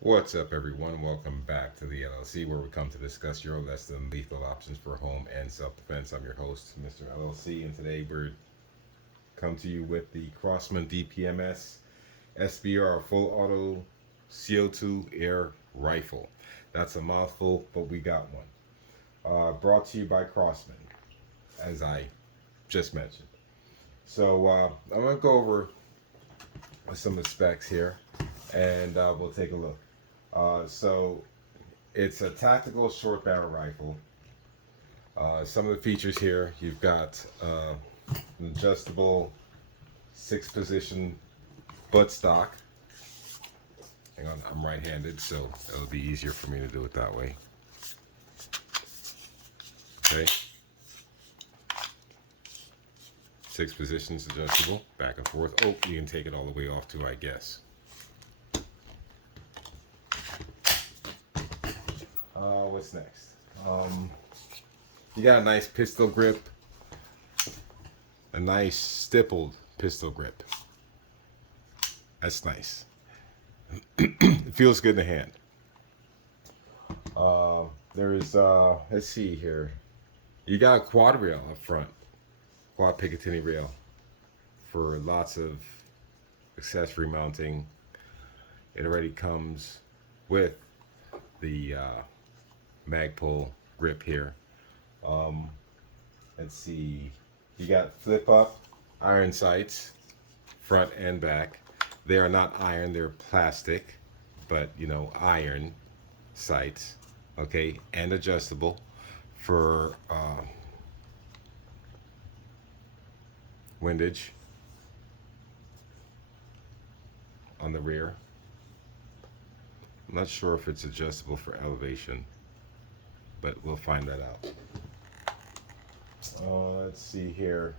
What's up, everyone? Welcome back to the LLC, where we come to discuss your less than lethal options for home and self-defense. I'm your host, Mr. LLC, and today we're come to you with the Crosman DPMS SBR full auto CO2 air rifle. That's a mouthful, but we got one. Brought to you by Crosman, as I just mentioned. So I'm gonna go over some of the specs here, and we'll take a look. So it's a tactical short barrel rifle. Some of the features here, you've got an adjustable 6-position buttstock. Hang on, I'm right-handed, so it'll be easier for me to do it that way. Okay. 6 positions adjustable, back and forth. Oh, you can take it all the way off too, I guess. What's next? You got a nice pistol grip, a nice stippled pistol grip. That's nice. It feels good in the hand. There's let's see here. You got a quad rail up front, quad Picatinny rail for lots of accessory mounting. It already comes with the Magpul grip here. Let's see. You got flip up iron sights, front and back. They are not iron, they're plastic, but iron sights, okay, and adjustable for windage on the rear. I'm not sure if it's adjustable for elevation, but we'll find that out. Let's see here.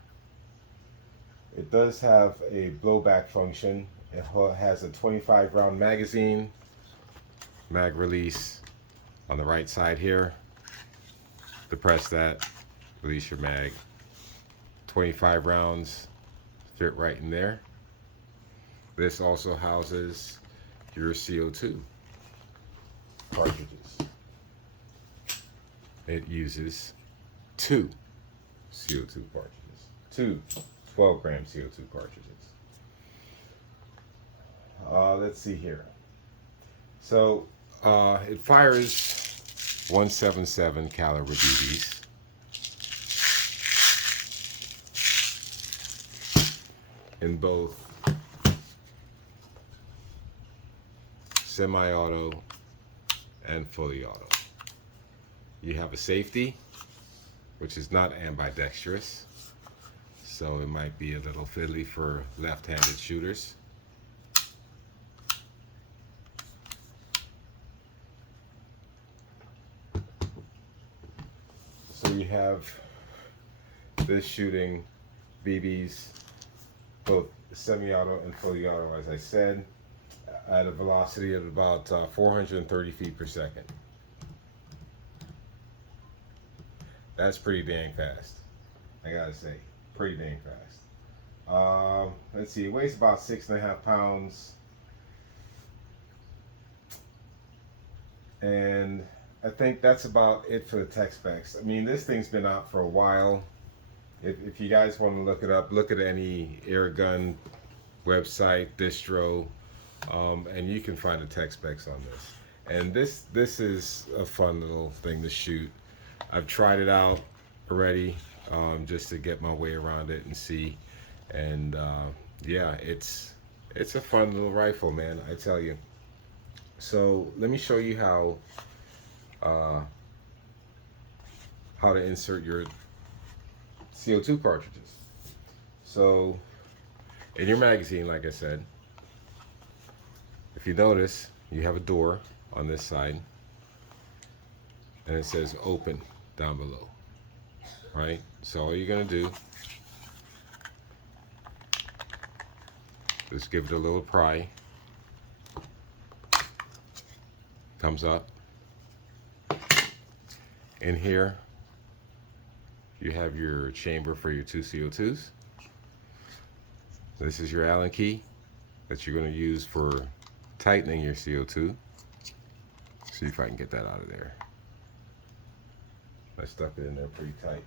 It does have a blowback function. It has a 25 round magazine, mag release on the right side here. Depress that, release your mag. 25 rounds fit right in there. This also houses your CO2 cartridges. It uses 2 CO2 cartridges, 2 12-gram CO2 cartridges. Let's see here. So it fires 177 caliber BBs. In both semi-auto and fully auto. You have a safety, which is not ambidextrous, so it might be a little fiddly for left-handed shooters. So you have this shooting BBs, both semi-auto and fully auto, as I said, at a velocity of about 430 feet per second. That's pretty dang fast, I gotta say, pretty dang fast. Let's see, it weighs about 6.5 pounds, and I think that's about it for the tech specs. I mean, this thing's been out for a while. If you guys want to look it up, look at any air gun website, distro, and you can find the tech specs on this. And this is a fun little thing to shoot. I've tried it out already, just to get my way around it and see. And yeah, it's a fun little rifle, man, I tell you. So let me show you how to insert your CO2 cartridges. So in your magazine, like I said, if you notice, you have a door on this side, and it says open down below, right? So all you're gonna do is give it a little pry. Comes up. In here, you have your chamber for your 2 CO2s. This is your Allen key that you're going to use for tightening your CO2. See if I can get that out of there. I stuck it in there pretty tight.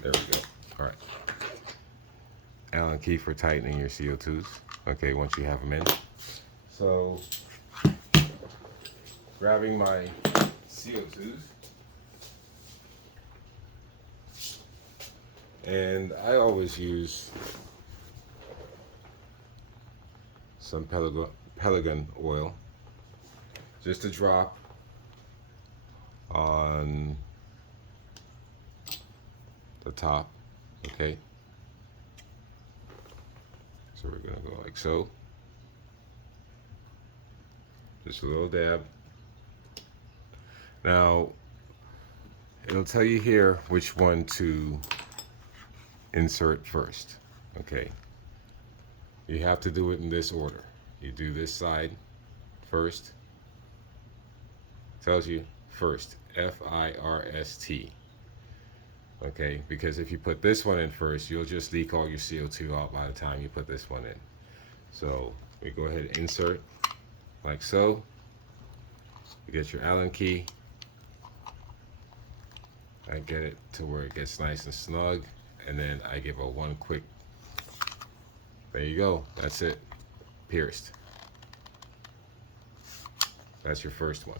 There we go. All right. Allen key for tightening your CO2s. Okay, once you have them in. So, grabbing my CO2s. And I always use some Pelican oil. Just a drop on the top, okay? So we're gonna go like so. Just a little dab. Now, it'll tell you here which one to insert first, okay? You have to do it in this order. You do this side first. Tells you first, F-I-R-S-T. Okay, because if you put this one in first, you'll just leak all your CO2 out by the time you put this one in. So we go ahead and insert like so. You get your Allen key. I get it to where it gets nice and snug, and then I give a one quick, there you go, that's it, pierced. That's your first one.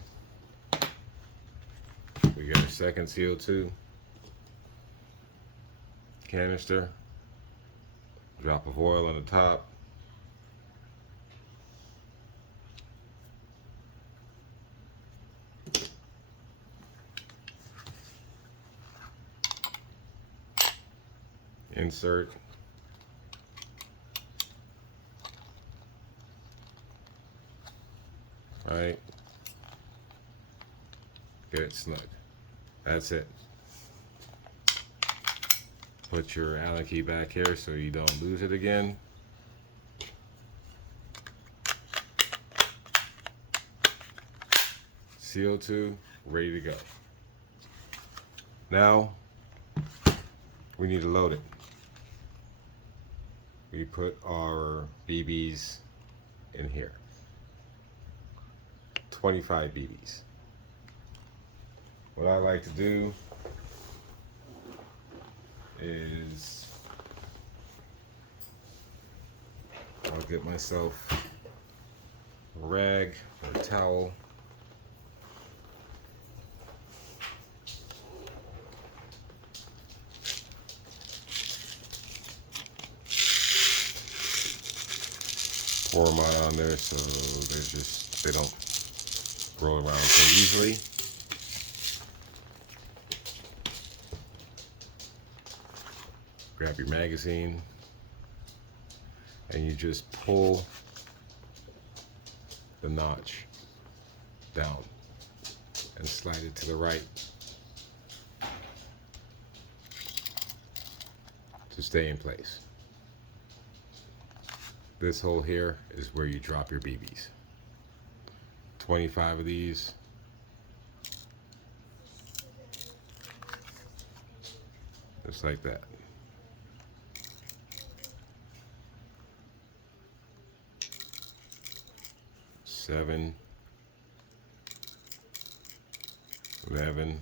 We got our second CO2 canister, drop of oil on the top. Insert. All right. Get it snug. That's it. Put your Allen key back here so you don't lose it again. CO2 ready to go. Now we need to load it. We put our BBs in here. 25 BBs. What I like to do is I'll get myself a rag or a towel. Pour mine on there so they don't roll around so easily. Grab your magazine and you just pull the notch down and slide it to the right to stay in place. This hole here is where you drop your BBs. 25 of these. Just like that. Seven, 11,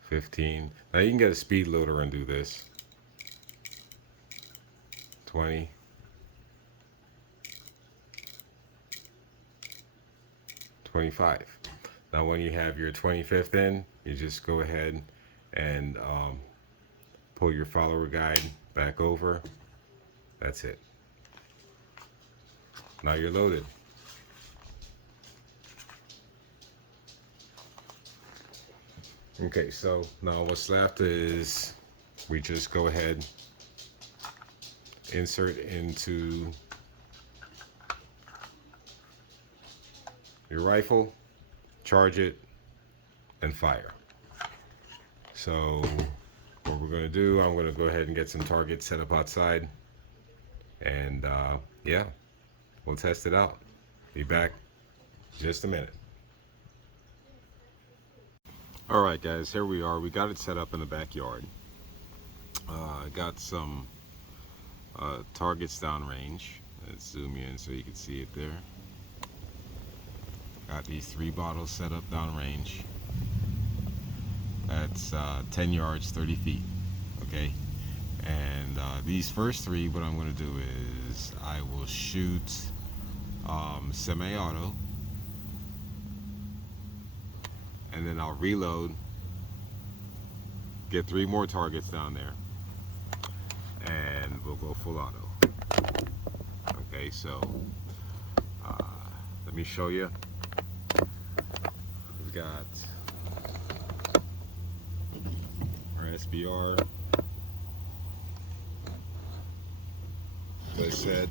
15. Now you can get a speed loader and do this. 20. 25. Now when you have your 25th in, you just go ahead and pull your follower guide back over. That's it. Now you're loaded. Okay, so now what's left is we just go ahead, insert into your rifle, charge it, and fire. So what we're going to do, I'm going to go ahead and get some targets set up outside, and yeah, we'll test it out. Be back in just a minute. All right, guys, here we are. We got it set up in the backyard. I got some targets downrange. Let's zoom in so you can see it there. Got these 3 bottles set up downrange. That's 10 yards, 30 feet. Okay. And these first 3, what I'm going to do is I will shoot semi-auto, and then I'll reload, get 3 more targets down there, and we'll go full auto. Okay, so let me show you. We've got our SBR. As I said,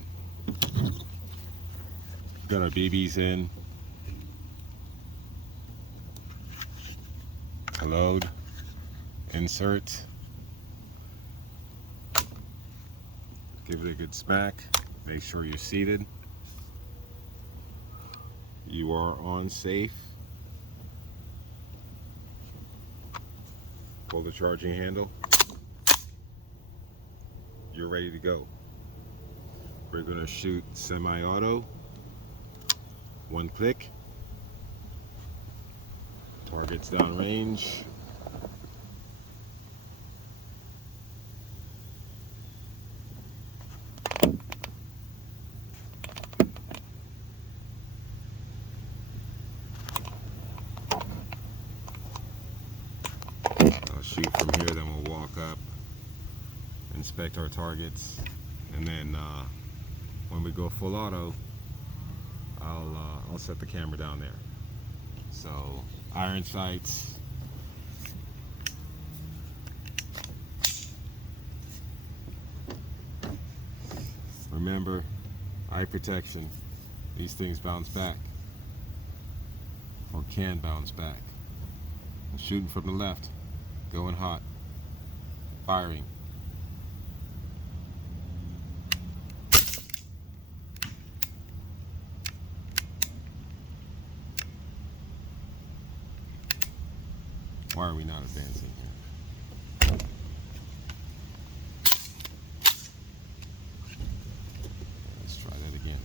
got our BBs in. Load, insert, give it a good smack, make sure you're seated, you are on safe, pull the charging handle, you're ready to go. We're going to shoot semi-auto, 1 click, targets downrange. I'll shoot from here, then we'll walk up, inspect our targets, and then when we go full auto, I'll set the camera down there. So iron sights, remember, eye protection. These things bounce back, or can bounce back. I'm shooting from the left, going hot, firing. Why are we not advancing here? Let's try that again.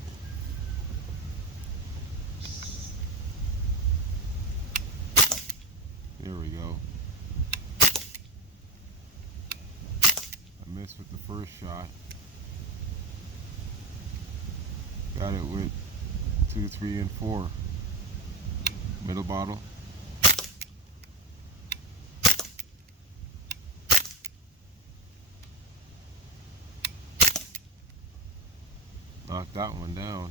There we go. I missed with the first shot. Got it with 2, 3, and 4. Middle bottle. Knocked that one down.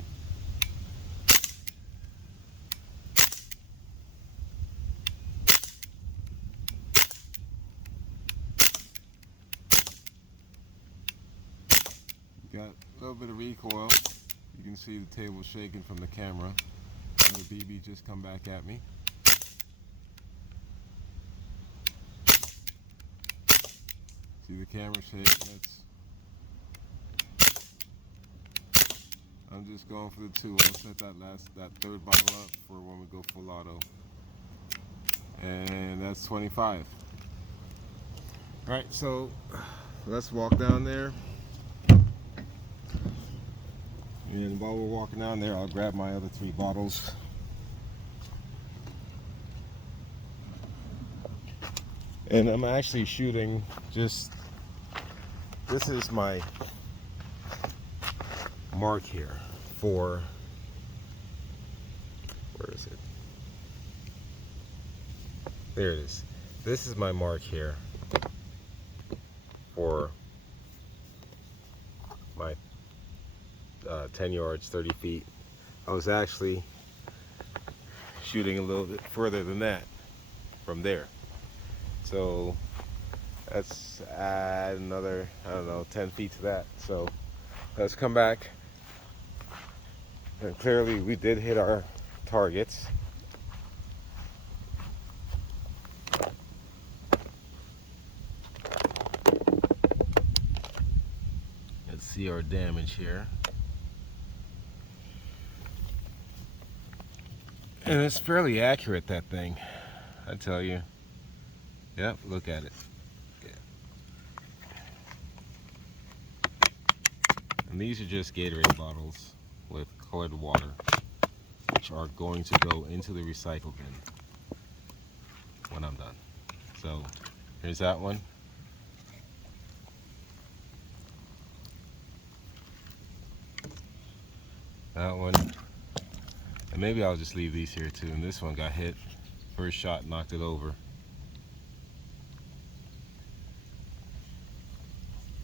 Got a little bit of recoil. You can see the table shaking from the camera. Another BB just come back at me. See the camera shake? I'm just going for the 2. I'll set that 3rd bottle up for when we go full auto. And that's 25. Alright, so let's walk down there. And while we're walking down there, I'll grab my other 3 bottles. And I'm actually shooting this is my mark here for, where is it? There it is. This is my mark here for my 10 yards, 30 feet. I was actually shooting a little bit further than that from there. So let's add another, I don't know, 10 feet to that. So let's come back. And clearly we did hit our targets. Let's see our damage here. And it's fairly accurate, that thing, I tell you. Yep, look at it. Yeah. And these are just Gatorade bottles with colored water, which are going to go into the recycle bin when I'm done. So here's that one. That one. And maybe I'll just leave these here too. And this one got hit. First shot knocked it over.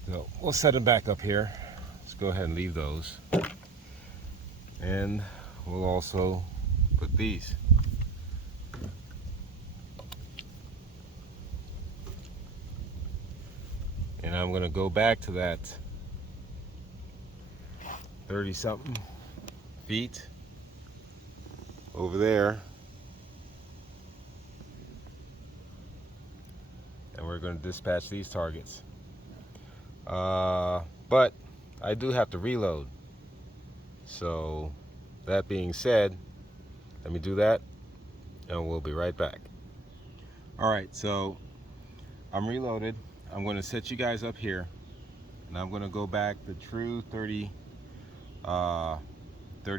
So we'll set them back up here. Let's go ahead and leave those. And we'll also put these. And I'm going to go back to that 30-something feet over there. And we're going to dispatch these targets. But I do have to reload. So that being said, let me do that and we'll be right back. Alright, so I'm reloaded. I'm going to set you guys up here and I'm going to go back the true 30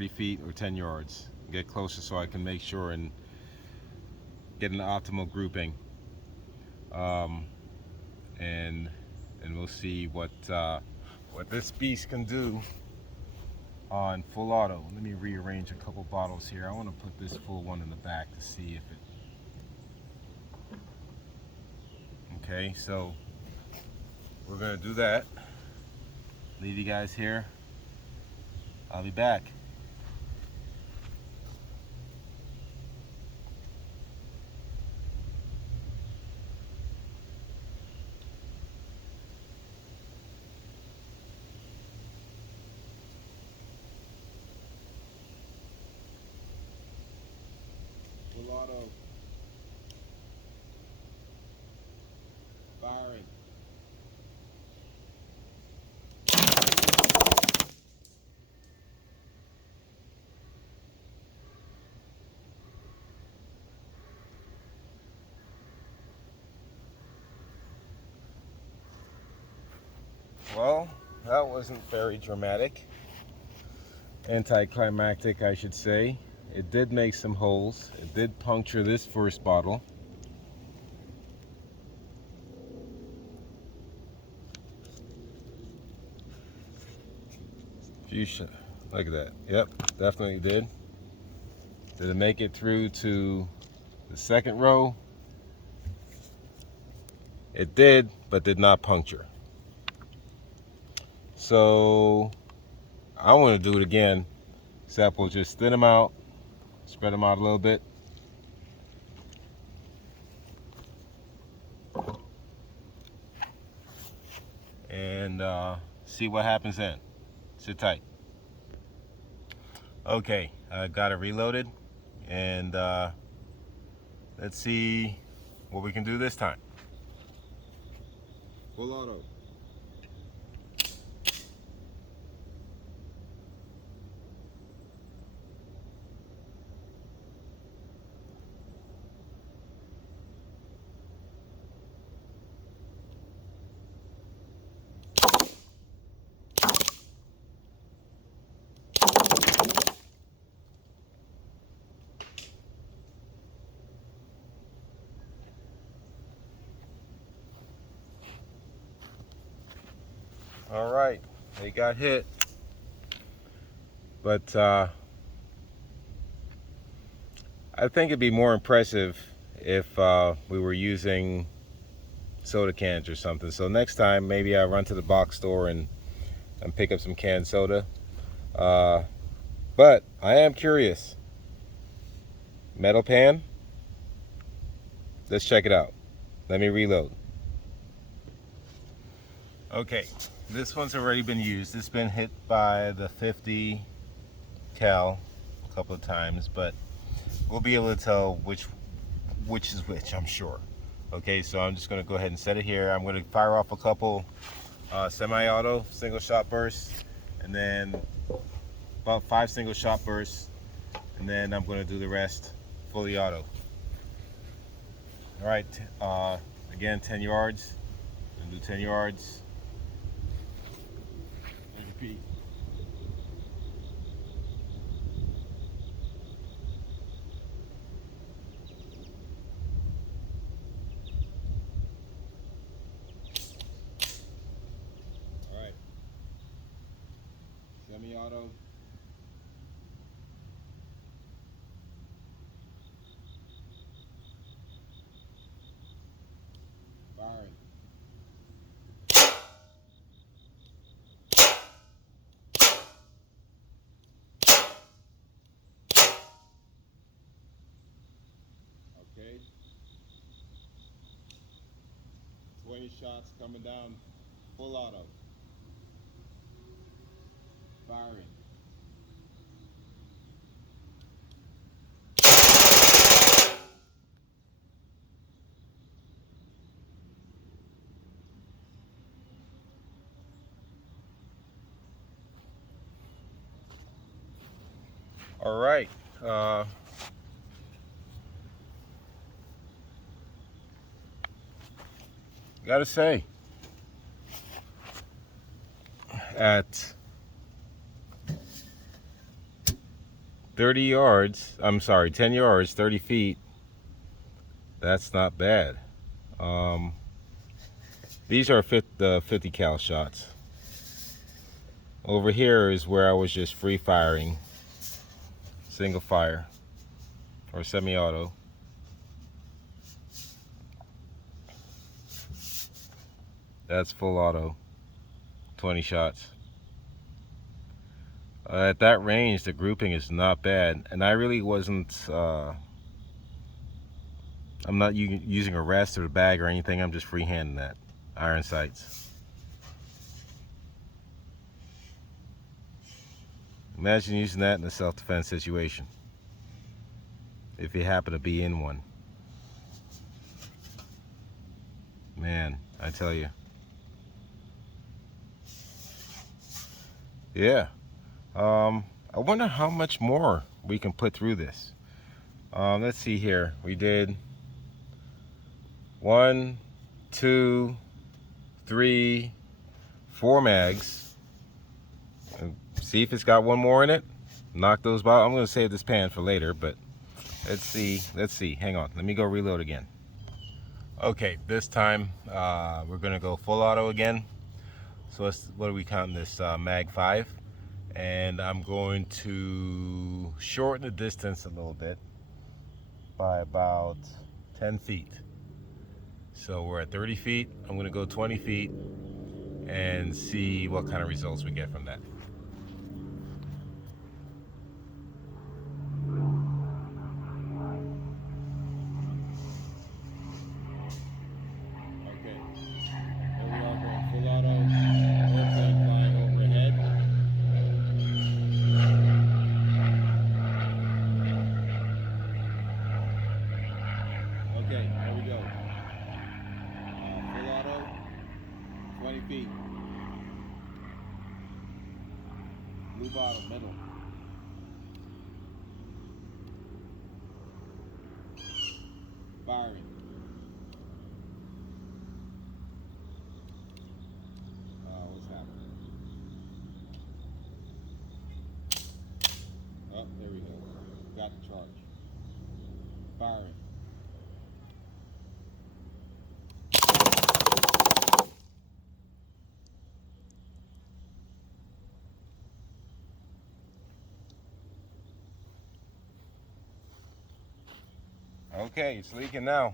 feet or 10 yards. Get closer so I can make sure and get an optimal grouping. And we'll see what this beast can do on full auto. Let me rearrange a couple bottles here. I want to put this full one in the back to see if it. Okay, so we're gonna do that. Leave you guys here. I'll be back. Full auto. Firing. Well, that wasn't very dramatic. Anticlimactic, I should say. It did make some holes. It did puncture this first bottle. Look at that. Yep, definitely did. Did it make it through to the second row? It did, but did not puncture. So I want to do it again, except we'll just thin them out, spread them out a little bit. And see what happens then. Sit tight. Okay, I got it reloaded, and let's see what we can do this time. Full auto. All right, they got hit, but I think it'd be more impressive if we were using soda cans or something. So next time, maybe I run to the box store and pick up some canned soda. But I am curious. Metal pan. Let's check it out. Let me reload. Okay, this one's already been used. It's been hit by the 50 cal a couple of times, but we'll be able to tell which is which, I'm sure. Okay, so I'm just going to go ahead and set it here. I'm going to fire off a couple semi-auto single shot bursts, and then about 5 single shot bursts, and then I'm going to do the rest fully auto. All right, again, 10 yards. I'm going to do 10 yards. Repeat. auto. Firing. Okay. 20 shots coming down, full auto. Firing. All right. Gotta say, at 30 yards, I'm sorry, 10 yards, 30 feet, that's not bad. These are 50 cal shots. Over here is where I was just free firing, single fire or semi-auto. That's full auto, 20 shots. At that range, the grouping is not bad, and I really wasn't, I'm not using a rest or a bag or anything. I'm just freehanding that, iron sights. Imagine using that in a self-defense situation, if you happen to be in one. Man, I tell you. Yeah. I wonder how much more we can put through this. Let's see here. We did 1, 2, 3, 4 mags. See if it's got one more in it. Knock those out. I'm going to save this pan for later, but let's see. Hang on. Let me go reload again. Okay, this time we're going to go full auto again. So what are we counting this? Mag 5. And I'm going to shorten the distance a little bit by about 10 feet. So we're at 30 feet. I'm going to go 20 feet and see what kind of results we get from that. Okay, here we are going full auto, airplane flying overhead. Okay, here we go. Full auto, 20 feet. Blue bottom, middle. Firing. What's happening? Oh, there we go. Got the charge. Firing. Okay, it's leaking now.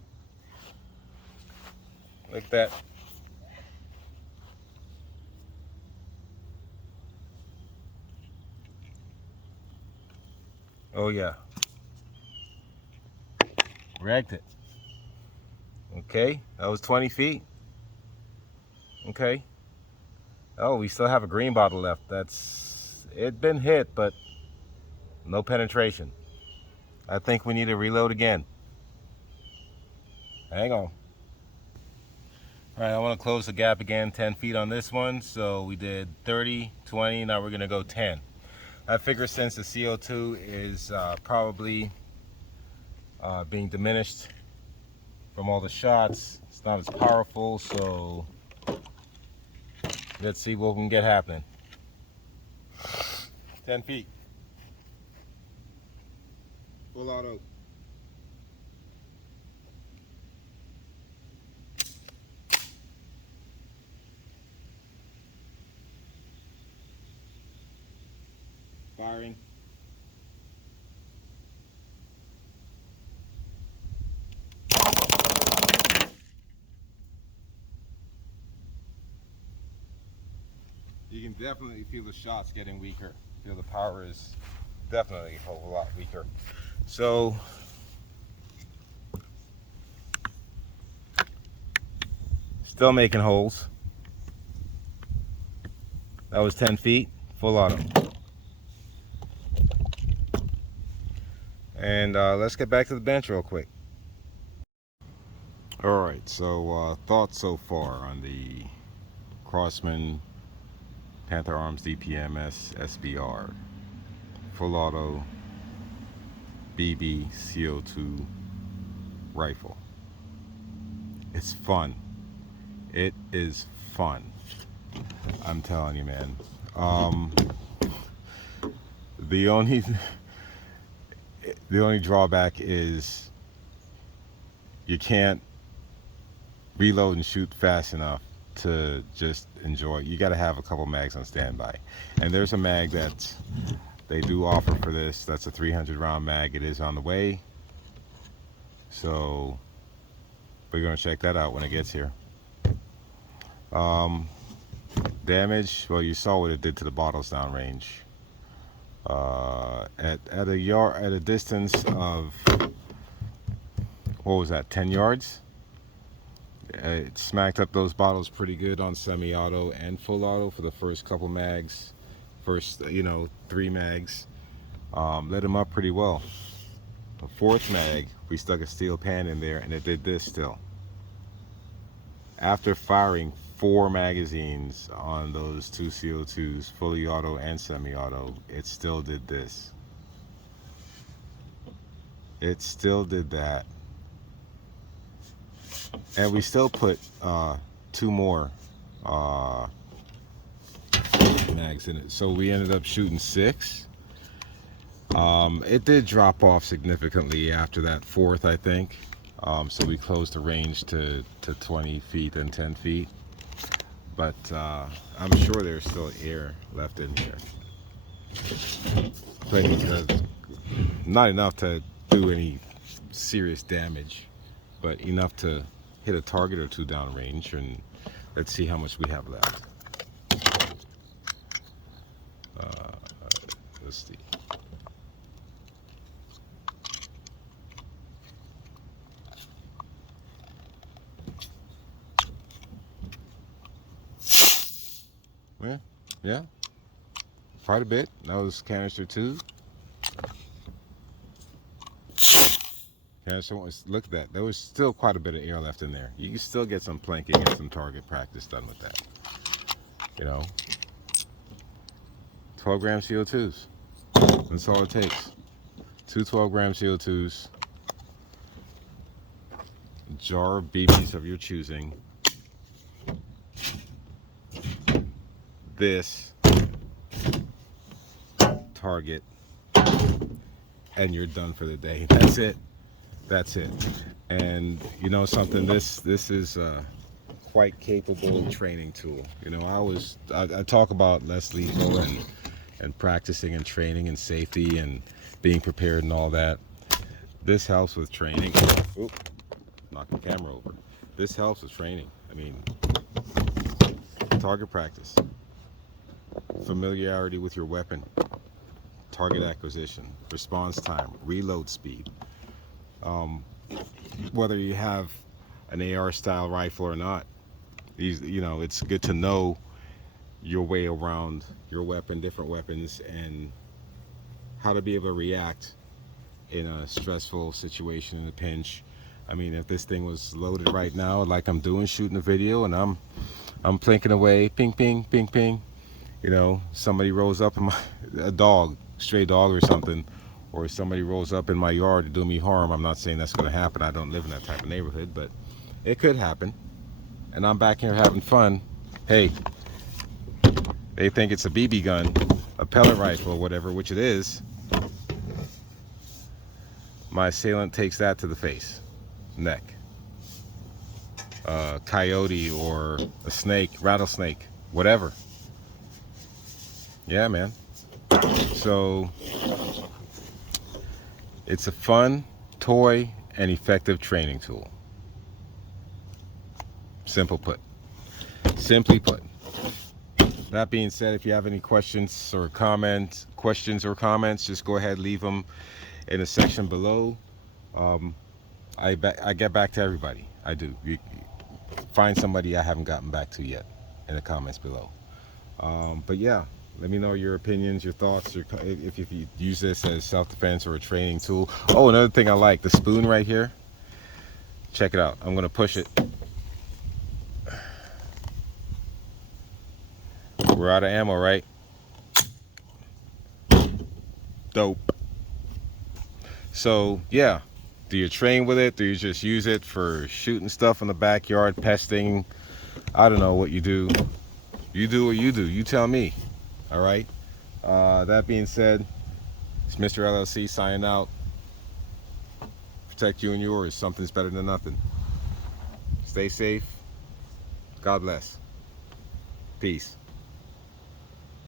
Look at that. Oh yeah. Wrecked it. Okay, that was 20 feet. Okay. Oh, we still have a green bottle left. It's been hit, but no penetration. I think we need to reload again. Hang on. All right, I want to close the gap again, 10 feet on this one. So we did 30, 20, now we're gonna go 10. I figure since the CO2 is probably being diminished from all the shots, it's not as powerful, so let's see what we can get happening. 10 feet. Full auto. firing. You can definitely feel the shots getting weaker. Feel the power is definitely a whole lot weaker. So still making holes. That was 10 feet, full auto. And let's get back to the bench real quick. All right, so thoughts so far on the Crosman Panther Arms DPMS SBR full auto BB CO2 rifle. It's fun. It is fun. I'm telling you, man. The only drawback is you can't reload and shoot fast enough to just enjoy. You got to have a couple mags on standby, and there's a mag that they do offer for this. That's a 300 round mag. It is on the way, so we're gonna check that out when it gets here. Damage, well, you saw what it did to the bottles downrange. At a distance of, what was that, 10 yards? It smacked up those bottles pretty good on semi-auto and full auto for the first couple mags. First, 3 mags. Lit them up pretty well. The 4th mag, we stuck a steel pan in there and it did this still. After firing 4 magazines on those 2 CO2s, fully auto and semi-auto, it still did this. It still did that. And we still put 2 more mags in it. So we ended up shooting 6. It did drop off significantly after that 4th, I think. So we closed the range to 20 feet and 10 feet. But I'm sure there's still air left in here. But not enough to do any serious damage, but enough to hit a target or 2 downrange. And let's see how much we have left. Let's see. Yeah, quite a bit. That was canister 2. Canister 1, look at that. There was still quite a bit of air left in there. You can still get some planking and some target practice done with that. 12 gram CO2s. That's all it takes. 2 12 gram CO2s. Jar of BBs of your choosing. This target, and you're done for the day. That's it. That's it. And you know something, this is quite capable training tool. I talk about less lethal and practicing and training and safety and being prepared and all that. This helps with training. Oop, knock the camera over. This helps with training. I mean, target practice, familiarity with your weapon, target acquisition, response time, reload speed. Whether you have an AR style rifle or not, it's good to know your way around your weapon, different weapons, and how to be able to react in a stressful situation, in a pinch. I mean, if this thing was loaded right now, like I'm doing, shooting a video, and I'm plinking away, ping, ping, ping, ping. Somebody rolls up in a dog, stray dog or something, or somebody rolls up in my yard to do me harm. I'm not saying that's going to happen. I don't live in that type of neighborhood, but it could happen. And I'm back here having fun. Hey, they think it's a BB gun, a pellet rifle, or whatever, which it is. My assailant takes that to the face, neck. Coyote or a snake, rattlesnake, whatever. Yeah, man. So it's a fun toy and effective training tool. Simply put. That being said, if you have any questions or comments, just go ahead, leave them in the section below. I get back to everybody. I do. You find somebody I haven't gotten back to yet in the comments below. But yeah, let me know your opinions, your thoughts, if you use this as self-defense or a training tool. Oh, another thing I like, the spoon right here. Check it out. I'm gonna push it. We're out of ammo, right? Dope. So yeah, do you train with it? Do you just use it for shooting stuff in the backyard, pesting? I don't know what you do. You do what you do. You tell me. All right. That being said, it's Mr. LLC signing out. Protect you and yours. Something's better than nothing. Stay safe. God bless. Peace.